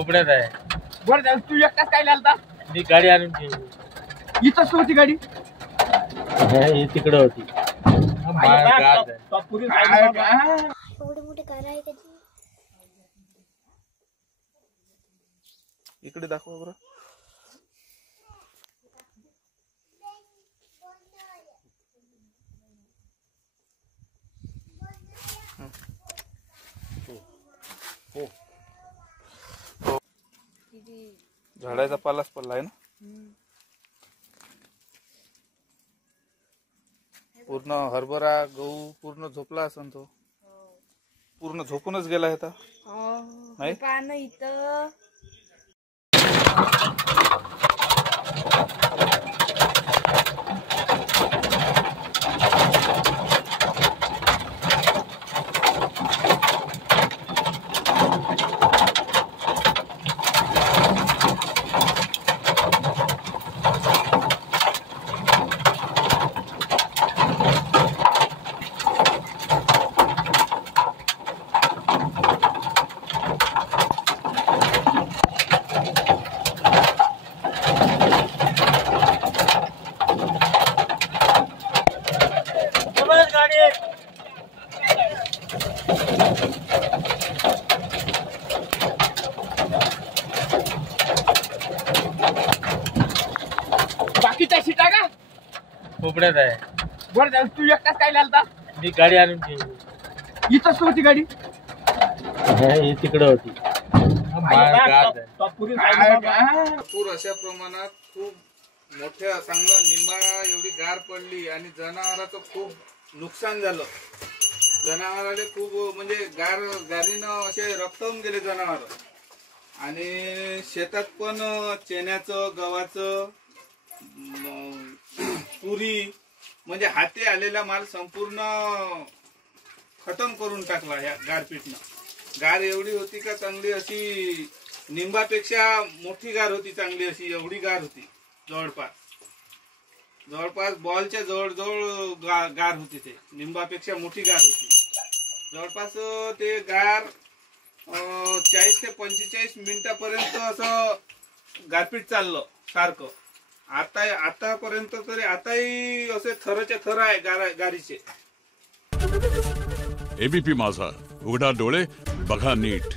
खोपड्यात आहे. बरं तू एकटाच काय लालता? मी गाडी आणून ठेवली. इथंच होती गाडी. हे तिकडे होती. एवढे मोठे कार आहे का? इकडे दाखवा बरं. झाडाचा पालाच पडला आहे ना. पूर्ण हरभरा गहू पूर्ण झोपला असन तो. पूर्ण झोपूनच गेला आहे आता. नाही पान इथं बाकीच्या सीटा का? खोपड्यात आहे. बरं तू एकटाच काय लालता? मी गाडी आणून ठेवली. इथंच होती गाडी. हे तिकडे होती. पूर अशा प्रमाणात खूप मोठ्या चांगलं निंबा एवढी गार पडली आणि जनावरांचं खूप नुकसान झालं. जनावरांना खूप म्हणजे गारीनं असे रक्तवून गेले जनावर. आणि शेतात पण चण्याचं गव्हाचं तुरी म्हणजे हाती आलेला माल संपूर्ण खतम करून टाकला ह्या गारपीटनं. गार एवढी होती का चांगली अशी निंबापेक्षा मोठी गार होती. चांगली अशी एवढी गार होती. जवळपास बॉलच्या जवळ गार होती. ते निंबापेक्षा मोठी गार होती. जवळपास ते गार 40 ते 45 मिनिटापर्यंत असं गारपीट चाललं सारखं. आतापर्यंत तरी आताही असे थरचे थर आहे गारीचे. एबीपी माझा, उघडा डोळे बघा नीट.